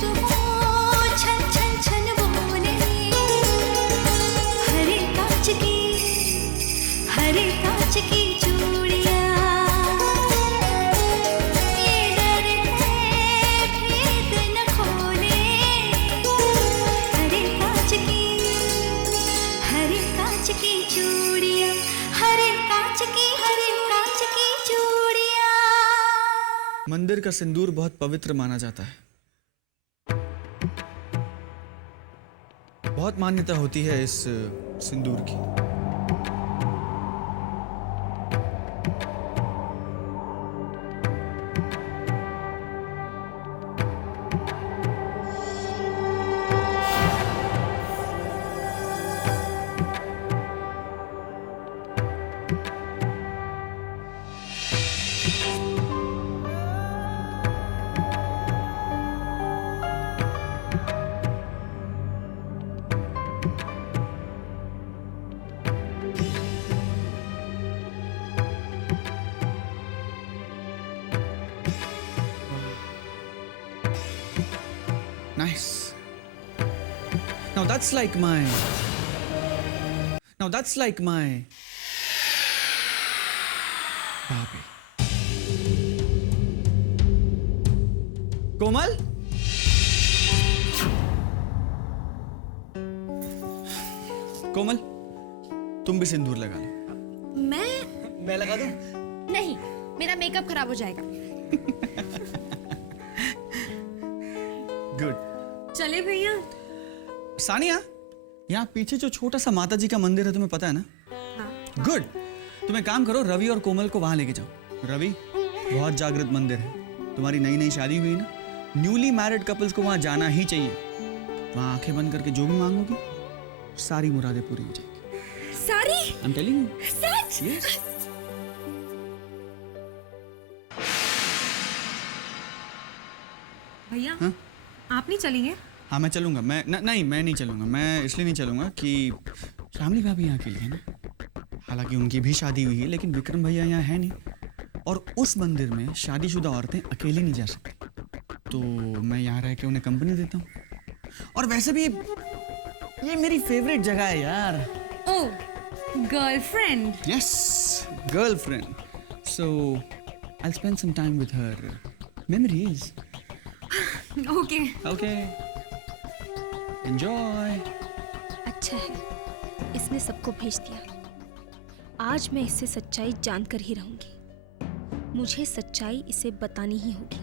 चुप हो छन छन छन बोले, हरे कांच की चूड़ियां, ये डर है भेद न खोले, हरे कांच की चूड़ियां, हरे कांच की चूड़ियां। मंदिर का सिंदूर बहुत पवित्र माना जाता है। बहुत मान्यता होती है इस सिंदूर की। Nice. Now that's like my Bobby. कोमल, कोमल, तुम भी सिंदूर लगा लो। मैं लगा दूं? नहीं, मेरा मेकअप खराब हो जाएगा। गुड। चले भैया। सानिया, यहाँ पीछे जो छोटा सा माता जी का मंदिर है तुम्हें पता है ना? हाँ। गुड। तुम एक काम करो, रवि और कोमल को वहां लेके जाओ। रवि, बहुत जागृत मंदिर है, तुम्हारी नई नई शादी हुई ना, न्यूली मैरिड कपल्स को वहां जाना ही चाहिए। वहां आंखें बंद करके जो भी मांगोगी सारी मुरादें पूरी हो जाएगी। सारी? I am telling you. Such? Yes. भैया, हाँ? आप नहीं चलेंगे? हाँ मैं चलूंगा। नहीं, मैं नहीं चलूंगा। मैं इसलिए नहीं चलूंगा कि शामली भाभी यहाँ के लिए है ना। हालांकि उनकी भी शादी हुई है, लेकिन विक्रम भैया यहाँ है नहीं, और उस मंदिर में शादीशुदा औरतें अकेली नहीं जा सकती, तो मैं यहाँ रह के उन्हें कंपनी देता हूँ। और वैसे भी ये मेरी फेवरेट जगह है यार। Oh, girlfriend? Yes, girlfriend. So I spend some time with her memories. Okay. Okay, enjoy. अच्छा है, इसने सबको भेज दिया। आज मैं इससे सच्चाई जानकर ही रहूंगी। मुझे सच्चाई इसे बतानी ही होगी।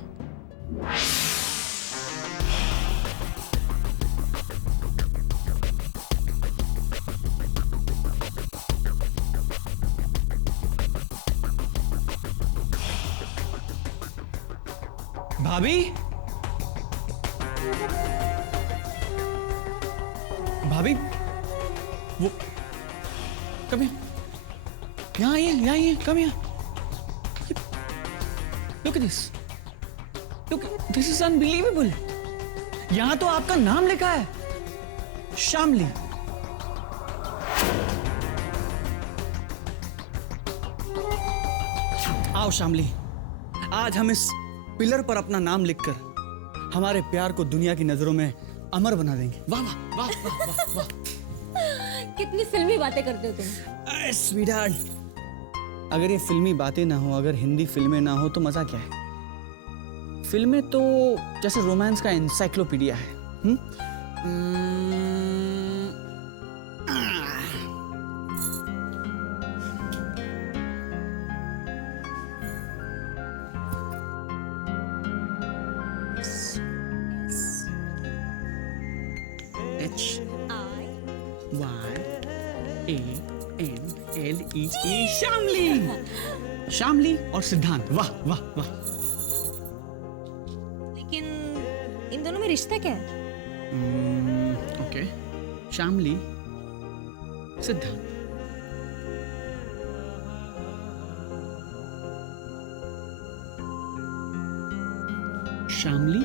भाभी, भाभी, वो कम यहाँ आइए, कम यहाँ। Look at this. Look, this is unbelievable. यहाँ तो आपका नाम लिखा है, शामली। आओ शामली, आज हम इस पिलर पर अपना नाम लिखकर हमारे प्यार को दुनिया की नजरों में अमर बना देंगे। वाह वाह वाह वाह वाह वाह। कितनी फिल्मी बातें करते हो तुम। स्वीटहार्ट, अगर ये फिल्मी बातें ना हो, अगर हिंदी फिल्में ना हो, तो मजा क्या है? फिल्में तो जैसे रोमांस का एनसाइक्लोपीडिया है। HYAMLE, शामली। शामली और सिद्धांत, वाह वाह वाह। लेकिन इन दोनों में रिश्ता क्या है? ओके, शामली, सिद्धांत। शामली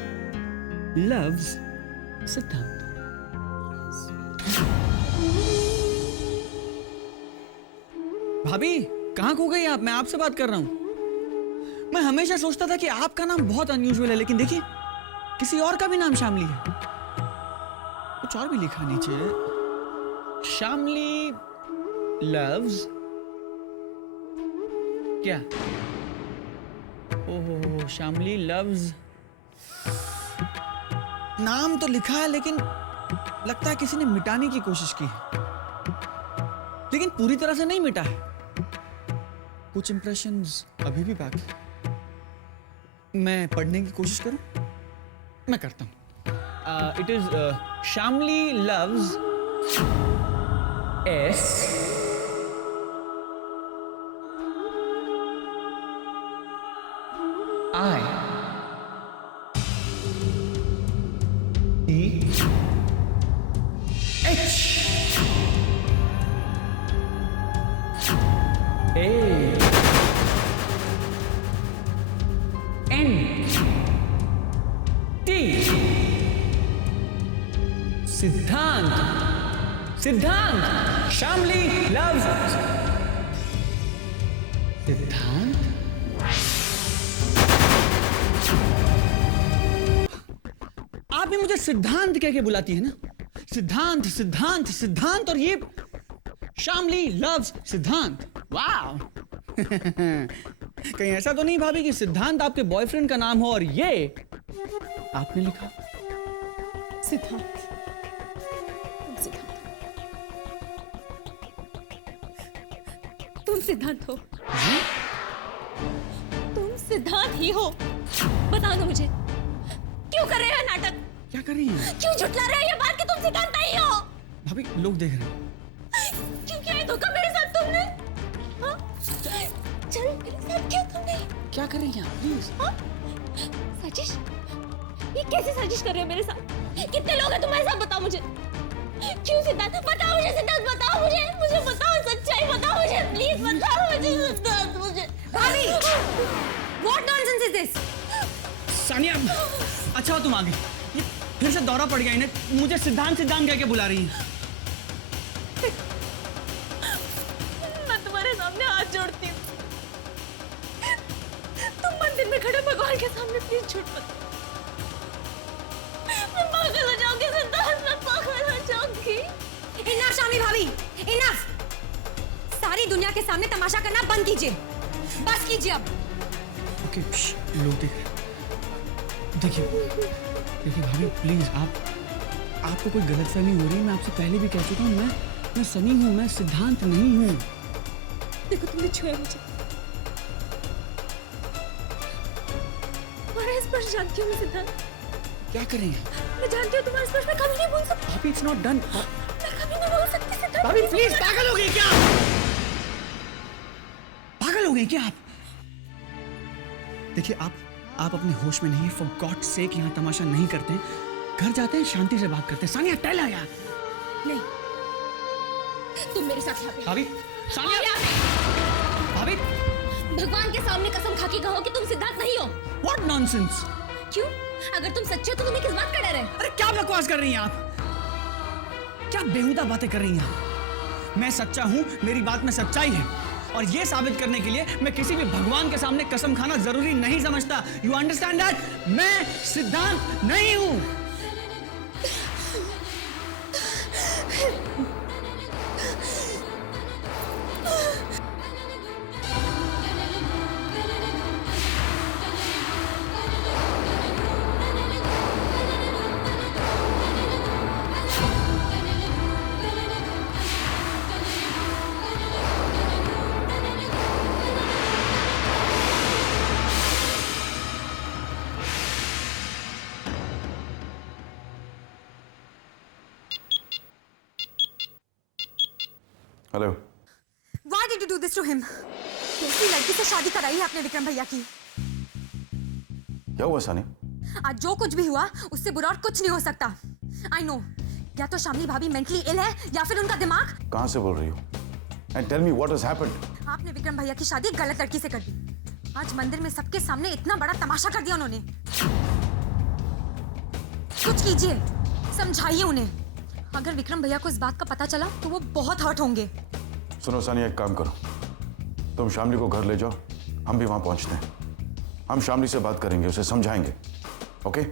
loves सिद्धांत। भाभी, कहाँ खो गई आप? मैं आपसे बात कर रहा हूं। मैं हमेशा सोचता था कि आपका नाम बहुत अनयूजुअल है, लेकिन देखिए किसी और का भी नाम शामली है? कुछ और भी लिखा नीचे। शामली लव्स क्या? ओहो, शामली लव्स नाम तो लिखा है, लेकिन लगता है किसी ने मिटाने की कोशिश की है, लेकिन पूरी तरह से नहीं मिटा है। कुछ इंप्रेशंस अभी भी बाकी। मैं पढ़ने की कोशिश करूं? मैं करता हूं। It is Shamli loves S I E H A N T सिद्धांत। सिद्धांत, शामली लव्स सिद्धांत। आप भी मुझे सिद्धांत कह के बुलाती है ना? सिद्धांत सिद्धांत सिद्धांत, और ये शामली लव्स सिद्धांत। वाह। कहीं ऐसा तो नहीं भाभी कि सिद्धांत आपके बॉयफ्रेंड का नाम हो और ये आपने लिखा? सिद्धांत, तुम सिद्धांत हो। तुम सिद्धांत ही हो। बताओ ना मुझे, क्यों कर रहे हो नाटक? क्या कर रही हैं? क्यों झुठला रहे हो ये बात कि तुम सिद्धांत नहीं हो? भाभी लोग देख रहे हैं। क्यों किया ये धोखा मेरे साथ तुमने? हाँ? चल मेरे साथ क्यों तुमने? क्या कर रही हैं आप? प्लीज। हाँ? साजिश? ये कैसी साजिश कर रहे हो मेरे साथ? कितने लोग हैं तुम्हारे साथ? बताओ मुझे। क्यों सिद्धांत? बताओ मुझे सिद्धांत, बताओ मुझे बताओ, सच्चाई बताओ मुझे, प्लीज बताओ मुझे सिद्धांत। मुझे भाभी, what nonsense is this? Sania, अच्छा हो तुम आ गई। ये फिर से दौरा पड़ गया इन्हें। मुझे सिद्धांत सिद्धांत कह के बुला रही हैं। मैं तुम्हारे सामने हाथ जोड़ती हूँ, तुम मंदिर में खड़े भगवान के सामने प्लीज झूठ मत। मैं पागल हो जाऊंगी सिद्धांत, मैं पागल हो जाऊंगी। इनफ शामी भाभी, इनफ। सारी दुनिया के सामने तमाशा करना बंद कीजिए, बस कीजिए अब। ओके, लोग देख रहे हैं। देखिए भाभी प्लीज, आपको कोई गलतफहमी हो रही है। मैं आपसे पहले भी कह चुका हूँ, मैं सनी हूँ, मैं सिद्धांत नहीं हूँ। देखो तुमने छुआ मुझे, तुम्हारा स्पर्श जानती हूँ मैं सिद्धांत। क्या कर रही हैं? मैं जानती हूँ तुम्हारा स्पर्श मैं कभी नहीं भूल सकती। भाभी इट्स नॉट डन। मैं कभी नहीं भूल सकती सिद्धांत। भाभी प्लीज, पागल हो गई क्या? पागल हो गई क्या आप? देखिए आप अपने होश में नहीं है। फॉर गॉड सेक यहाँ तमाशा नहीं करते हैं, घर जाते हैं, शांति से बात करते हैं। सानिया टेल यार। नहीं, तुम मेरे साथ यहाँ पे। भाभी, सानिया, भाभी, भगवान के सामने कसम खा के कहो कि तुम सिद्धांत नहीं हो। What nonsense? क्यों? अगर तुम सच्चे हो तो तुम्हें किस बात का डर है? अरे क्या बकवास कर रही हैं आप? क्या बेहुदा बातें कर रही हैं आप? मैं सच्चा हूं, मेरी बात में सच्चाई है, और ये साबित करने के लिए मैं किसी भी भगवान के सामने कसम खाना जरूरी नहीं समझता। You understand that? मैं सिद्धांत नहीं हूं। Hello. Why did you do this to him? कैसी लड़की से शादी कराई है आपने विक्रम भैया की? क्या हुआ सानी? आज जो कुछ भी हुआ उससे बुरा और कुछ नहीं हो सकता। I know, या तो शामली भाभी मेंटली इल है या फिर उनका दिमाग। कहाँ से बोल रही हो? And tell me what has happened? आपने विक्रम भैया की शादी गलत लड़की से कर दी। आज मंदिर में सबके सामने इतना बड़ा तमाशा कर दिया उन्होंने। कुछ कीजिए, समझाइए उन्हें। अगर विक्रम भैया को इस बात का पता चला तो वो बहुत हर्ट होंगे। सुनो सानी, एक काम करो, तुम शामली को घर ले जाओ, हम भी वहां पहुंचते हैं। हम शामली से बात करेंगे, उसे समझाएंगे। ओके?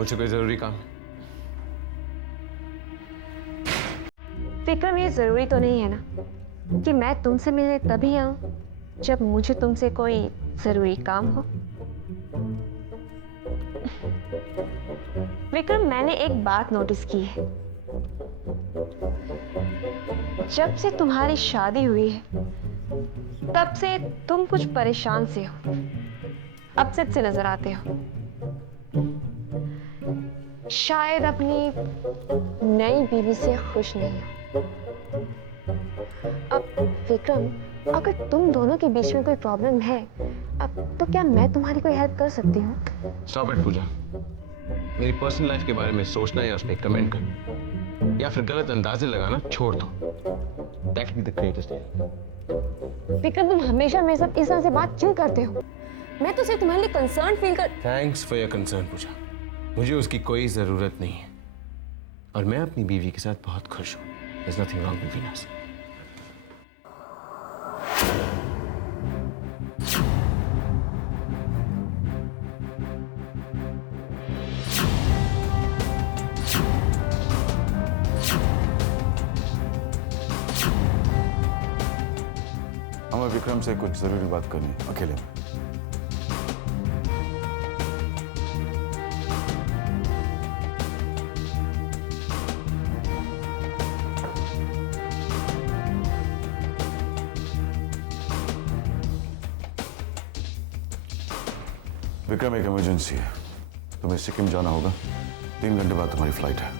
मुझे कोई जरूरी काम है। विक्रम, ये जरूरी तो नहीं है ना कि मैं तुमसे मिलने तभी आऊं जब मुझे तुमसे कोई जरूरी काम हो। विक्रम, मैंने एक बात नोटिस की है। जब से तुम्हारी शादी हुई है तब से तुम कुछ परेशान से हो, अपसेट से नजर आते हो। शायद अपनी नई बीवी से खुश नहीं हो। अब विक्रम, अगर तुम दोनों के बीच में कोई प्रॉब्लम है अब तो क्या मैं तुम्हारी कोई हेल्प कर सकती हूँ? स्टॉप इट पूजा। मेरी पर्सनल लाइफ के बारे में सोचना या उस पर कमेंट करना या फिर गलत अंदाजे लगाना छोड़ दो। That will be the greatest day. Vikram, तुम हमेशा मेरे साथ इस तरह से बात क्यों करते हो? मैं तो सिर्फ तुम्हारे लिए कंसर्न फील कर। थैंक्स फॉर योर कंसर्न पूजा। मुझे उसकी कोई जरूरत नहीं है और मैं अपनी बीवी के साथ बहुत खुश हूँ। There's nothing wrong between us. हमें विक्रम से कुछ जरूरी बात करनी है, अकेले में। विक्रम, एक इमरजेंसी है। तुम्हें सिक्किम जाना होगा। 3 घंटे बाद तुम्हारी फ्लाइट है।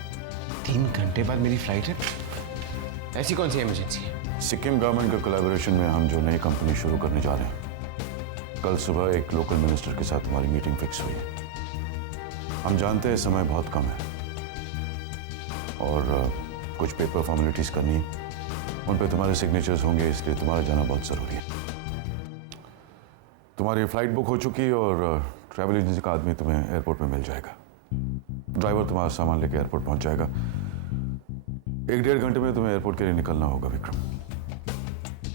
3 घंटे बाद मेरी फ्लाइट है? ऐसी कौन सी इमरजेंसी है? सिक्किम गवर्नमेंट के कोलैबोरेशन में हम जो नई कंपनी शुरू करने जा रहे हैं, कल सुबह एक लोकल मिनिस्टर के साथ हमारी मीटिंग फिक्स हुई है। हम जानते हैं समय बहुत कम है और कुछ पेपर फॉर्मेलिटीज करनी है, उन पे तुम्हारे सिग्नेचर्स होंगे, इसलिए तुम्हारा जाना बहुत ज़रूरी है। तुम्हारी फ्लाइट बुक हो चुकी है और ट्रैवल एजेंसी का आदमी तुम्हें एयरपोर्ट में मिल जाएगा। ड्राइवर तुम्हारा सामान लेके एयरपोर्ट पहुंच जाएगा। 1-1.5 घंटे में तुम्हें एयरपोर्ट के लिए निकलना होगा विक्रम।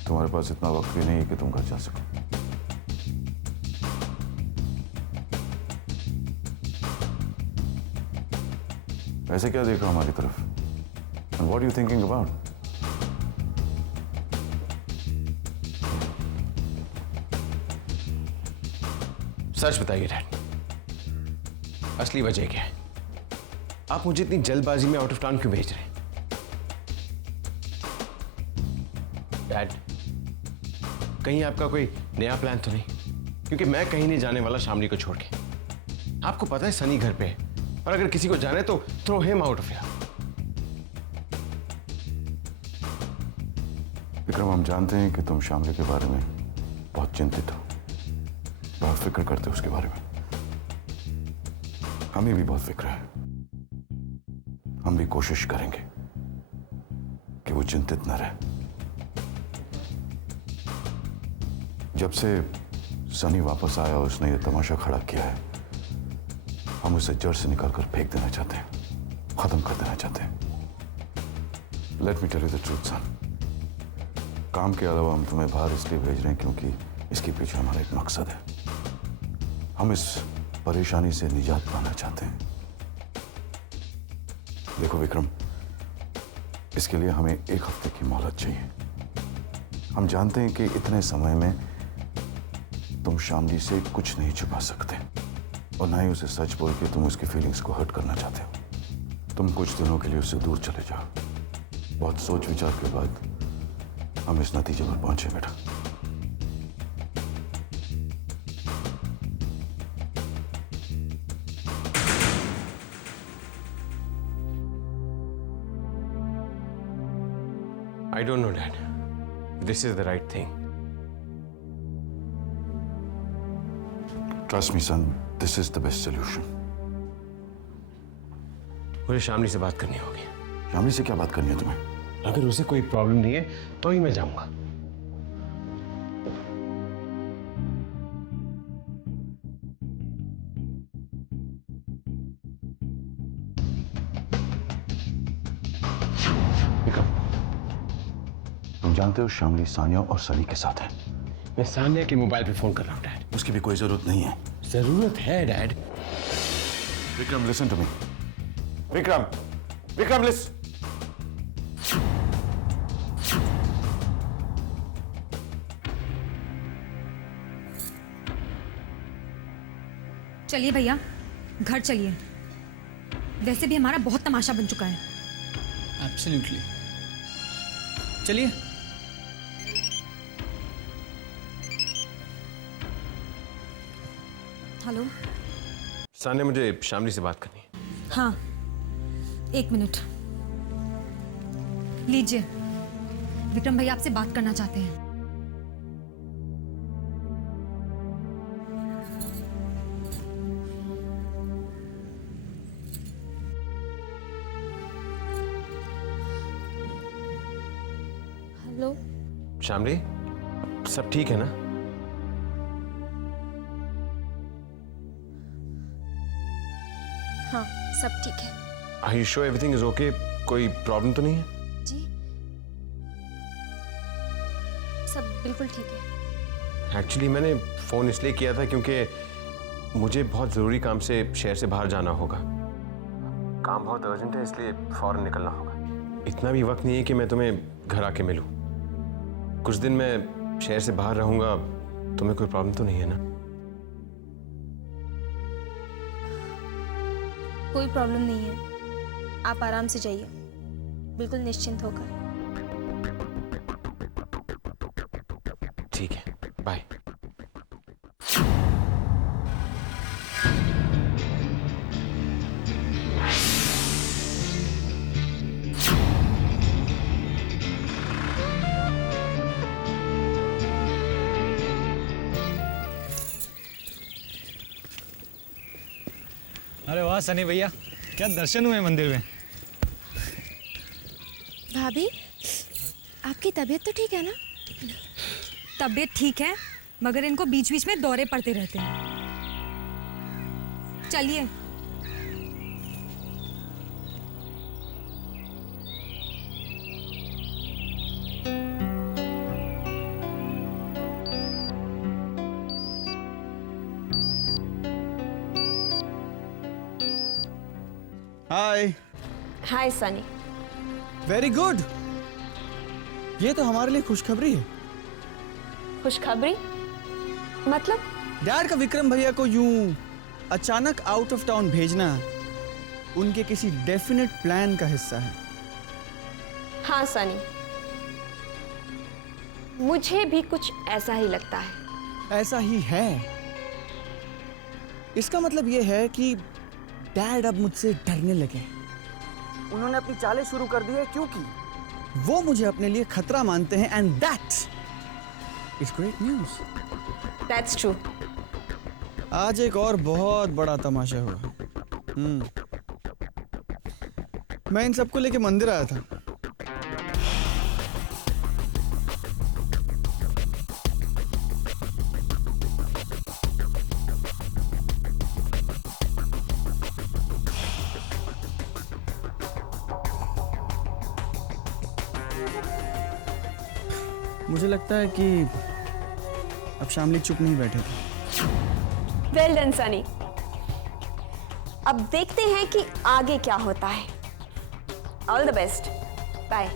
तुम्हारे पास इतना वक्त भी नहीं है कि तुम घर जा सको। ऐसे क्या देख रहे हो हमारी तरफ? And what are you thinking about? सच बताइए डैड, असली वजह क्या है? आप मुझे इतनी जल्दबाजी में आउट ऑफ टाउन क्यों भेज रहे हैं? डैड, कहीं आपका कोई नया प्लान तो नहीं? क्योंकि मैं कहीं नहीं जाने वाला शामली को छोड़ के। आपको पता है सनी घर पे है और अगर किसी को जाना है तो throw him out of here. Vikram, हम जानते हैं कि तुम शामली के बारे में बहुत चिंतित हो, बहुत फिक्र करते हो उसके बारे में। हमें भी बहुत फिक्र है। हम भी कोशिश करेंगे कि वो चिंतित न रहे। जब से सनी वापस आया और उसने ये तमाशा खड़ा किया है, हम उसे जड़ से निकाल कर फेंक देना चाहते हैं, खत्म कर देना चाहते हैं। Let me tell you the truth son, काम के अलावा हम तुम्हें बाहर इसलिए भेज रहे हैं क्योंकि इसके पीछे हमारा एक मकसद है। हम इस परेशानी से निजात पाना चाहते हैं। देखो विक्रम, इसके लिए हमें 1 हफ्ते की मोहलत चाहिए। हम जानते हैं कि इतने समय में तुम शामली से कुछ नहीं छुपा सकते और ना ही उसे सच बोल के तुम उसकी फीलिंग्स को हर्ट करना चाहते हो। तुम कुछ दिनों के लिए उससे दूर चले जाओ। बहुत सोच विचार के बाद हम इस नतीजे पर पहुंचे बेटा। I don't know, Dad. This is the right thing. Trust me, son. This is the best solution. मुझे शामली से बात करनी होगी। शामली से क्या बात करनी है तुम्हें? अगर उसे कोई प्रॉब्लम नहीं है तो ही मैं जाऊंगा। तुम जानते हो शामली सानिया और सनी के साथ है। मैं सानिया के मोबाइल पे फोन कर रहा हूँ डैड। उसकी भी कोई जरूरत नहीं है। जरूरत है dad. Vikram, listen to me. Vikram, Vikram, listen. चलिए भैया, घर चलिए। वैसे भी हमारा बहुत तमाशा बन चुका है। एब्सोल्युटली। चलिए। हेलो। सान्या, मुझे शामली से बात करनी है। हाँ, 1 मिनट लीजिए। विक्रम भैया आपसे बात करना चाहते हैं। हेलो। शामली, सब ठीक है ना? हाँ, सब ठीक है। Are you sure everything is okay? कोई प्रॉब्लम तो नहीं है? जी, सब बिल्कुल ठीक है। एक्चुअली मैंने फोन इसलिए किया था क्योंकि मुझे बहुत जरूरी काम से शहर से बाहर जाना होगा। काम बहुत अर्जेंट है, इसलिए फौरन निकलना होगा। इतना भी वक्त नहीं है कि मैं तुम्हें घर आके मिलूं। कुछ दिन मैं शहर से बाहर रहूंगा, तुम्हें कोई प्रॉब्लम तो नहीं है ना? कोई प्रॉब्लम नहीं है, आप आराम से जाइए, बिल्कुल निश्चिंत होकर। ठीक है, बाय। अरे वाह सनी भैया, क्या दर्शन हुए मंदिर में। भाभी, आपकी तबीयत तो ठीक है ना? तबीयत ठीक है, मगर इनको बीच बीच में दौरे पड़ते रहते हैं। चलिए। Hi. Hi Sunny. Very good. ये तो हमारे लिए खुशखबरी है। खुशखबरी मतलब? डैड का विक्रम भैया को यूं अचानक आउट ऑफ टाउन भेजना उनके किसी डेफिनेट प्लान का हिस्सा है। हाँ सनी, मुझे भी कुछ ऐसा ही लगता है। ऐसा ही है। इसका मतलब ये है कि डैड अब मुझसे डरने लगे। उन्होंने अपनी चालें शुरू कर दी है क्योंकि वो मुझे अपने लिए खतरा मानते हैं and that is great news. That's true. आज एक और बहुत बड़ा तमाशा हुआ। मैं इन सबको लेके मंदिर आया था। मुझे लगता है कि अब शामली चुप नहीं बैठे थे। Well done Sunny. अब देखते हैं कि आगे क्या होता है। All the best. बाय।